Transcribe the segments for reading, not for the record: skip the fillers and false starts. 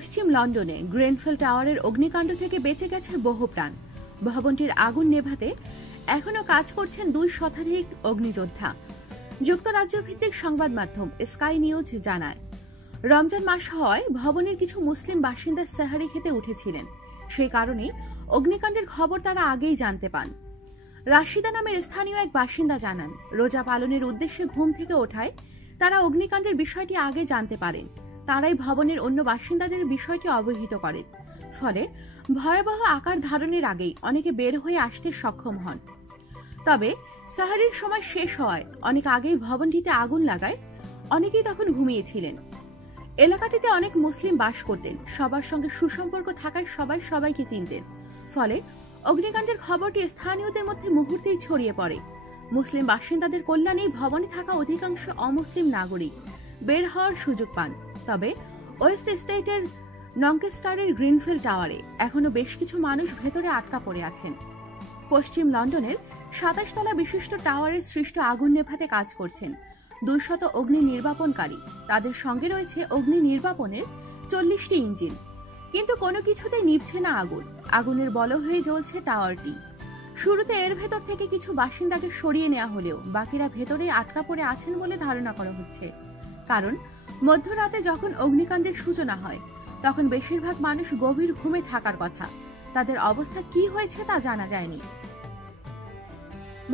পশ্চিম লন্ডনে গ্রেনফেল টাওয়ারের অগ্নিকাণ্ড থেকে বেঁচে গেছে বহু প্রাণ। ভবনটির আগুন নেভাতে এখনো কাজ করছেন 2 শতাধিক অগ্নিযোদ্ধা। যুক্তরাজ্য ভিত্তিক সংবাদ মাধ্যম স্কাই নিউজ জানায়, রমজান মাস হওয়ায় ভবনের কিছু মুসলিম বাসিন্দা সেহরি খেতে উঠেছিলেন। সেই কারণে অগ্নিকাণ্ডের খবর তারা আগেই জানতে পান। রাশিদা নামের স্থানীয় এক বাসিন্দা জানান, রোজা পালনের উদ্দেশ্যে ঘুম থেকে ওঠায় তারা অগ্নিকাণ্ডের বিষয়টি আগে জানতে পারেন। তারাই ভবনের অন্য বাসিন্দাদের বিষয়টি অবহিত করেন। ফলে ভয়াবহ আকার ধারণের আগেই অনেকে বের হয়ে আসতে সক্ষম হন। তবে সাহারির সময় শেষ হওয়ায় অনেক আগেই ভবনটিতে আগুন লাগায় অনেকেই তখন ঘুমিয়েছিলেন। এলাকাটিতে অনেক মুসলিম বাস করতেন, সবার সঙ্গে সুসম্পর্ক থাকায় সবাই সবাইকে চিনতেন। ফলে অগ্নিকাণ্ডের খবরটি স্থানীয়দের মধ্যে মুহূর্তেই ছড়িয়ে পড়ে। মুসলিম বাসিন্দাদের কল্যাণেই ভবনে থাকা অধিকাংশ অমুসলিম নাগরিক বের হওয়ার সুযোগ পান। তবে ওয়েস্ট স্টেটের নঙ্কেস্টারের গ্রিনফিল টাওয়ারে এখনো বেশ কিছু মানুষ ভেতরে আটকা পড়ে আছেন। পশ্চিম লন্ডনের 27 তলা বিশিষ্ট টাওয়ারের সৃষ্ট আগুন নেভাতে কাজ করছেন 200 অগ্নি নির্বাপনকারী। তাদের সঙ্গে রয়েছে অগ্নি নির্বাপনের 40টি ইঞ্জিন। কিন্তু কোনো কিছুতেই নিভছে না আগুন। আগুনের বল হয়ে জ্বলছে টাওয়ারটি। শুরুতে এর ভেতর থেকে কিছু বাসিন্দাকে সরিয়ে নেওয়া হলেও বাকিরা ভেতরে আটকা পড়ে আছেন বলে ধারণা করা হচ্ছে। কারণ মধ্যরাতে যখন অগ্নিকাণ্ডের সূচনা হয় তখন বেশিরভাগ মানুষ গভীর ঘুমে থাকার কথা। তাদের অবস্থা কি হয়েছে তা জানা যায়নি।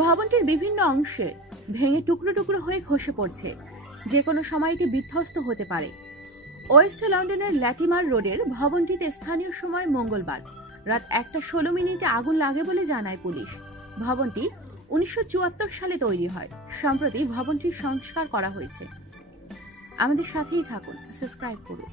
ভবনটির বিভিন্ন অংশে ভেঙে টুকরো টুকরো হয়ে খসে পড়ছে। যে কোনো সময় এটি বিধ্বস্ত হতে পারে। ওয়েস্ট লন্ডনের ল্যাটিমার রোডের ভবনটিতে স্থানীয় সময় মঙ্গলবার রাত 1:16 মিনিটে আগুন লাগে বলে জানায় পুলিশ। ভবনটি 1974 সালে তৈরি হয়। সম্প্রতি ভবনটির সংস্কার করা হয়েছে। আমাদের সাথেই থাকুন, সাবস্ক্রাইব করুন।